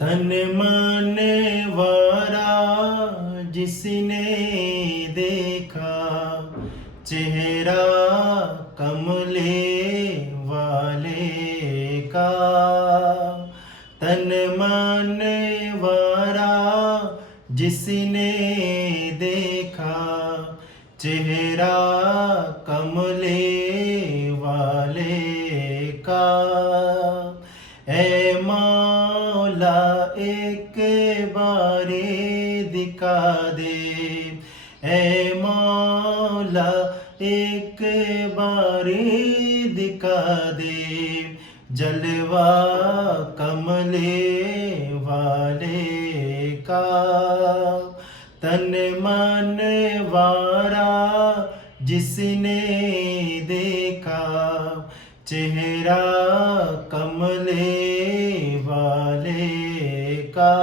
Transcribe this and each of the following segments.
तन मन वारा जिसने देखा, चेहरा कमले वाले का। तन मन वारा जिसने देखा, चेहरा कमले वाले का। ऐ मौला एक बारी दिखा दे, ऐ मौला एक बारी दिखा दे, जलवा कमले वाले का। तन मन वारा जिसने देखा, चेहरा कमले वाले का।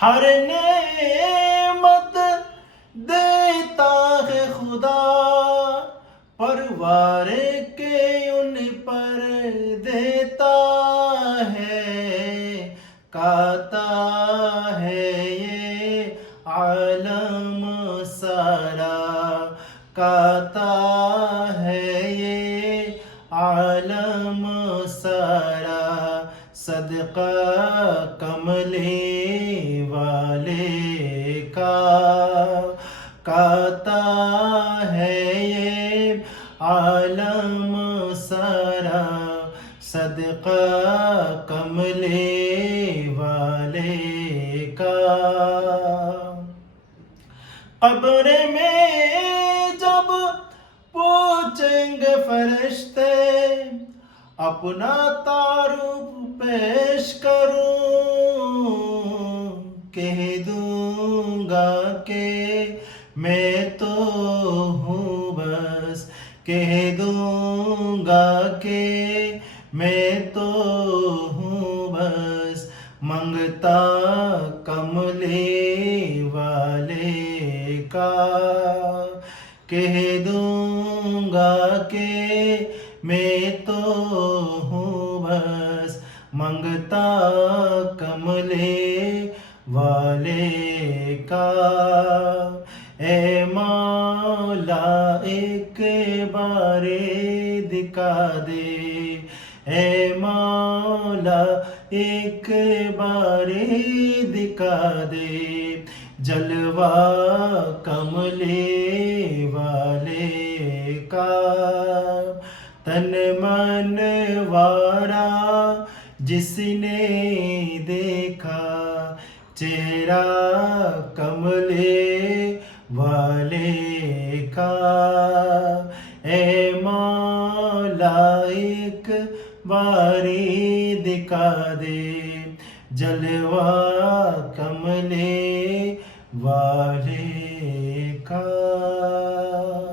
हर नेमत देता है खुदा, परवारे के उन पर देता है। काता है ये आलम सारा, काता है ये आलम सारा, सदका कमले वाले का। काता है ये आलम सारा, सदका कमले वाले का। कब्र में जब पूछेंगे फरिश्ते, अपना तारुफ पेश करूं, कह दूंगा कि मैं तो हूँ बस, कह दूंगा कि मैं तो हूँ बस, मंगता कमले वाले का। कह दूंगा कि मैं तो हूँ बस, मंगता कमले वाले का। ऐ मौला एक बारी दिखा दे, ऐ मौला एक बारी दिखा दे, जलवा कमले वाले का। तन मन वारा जिसने देखा, चेहरा कमले वाले का। ऐ मौला एक बारी दिखा दे, जलवा कमले वाले का।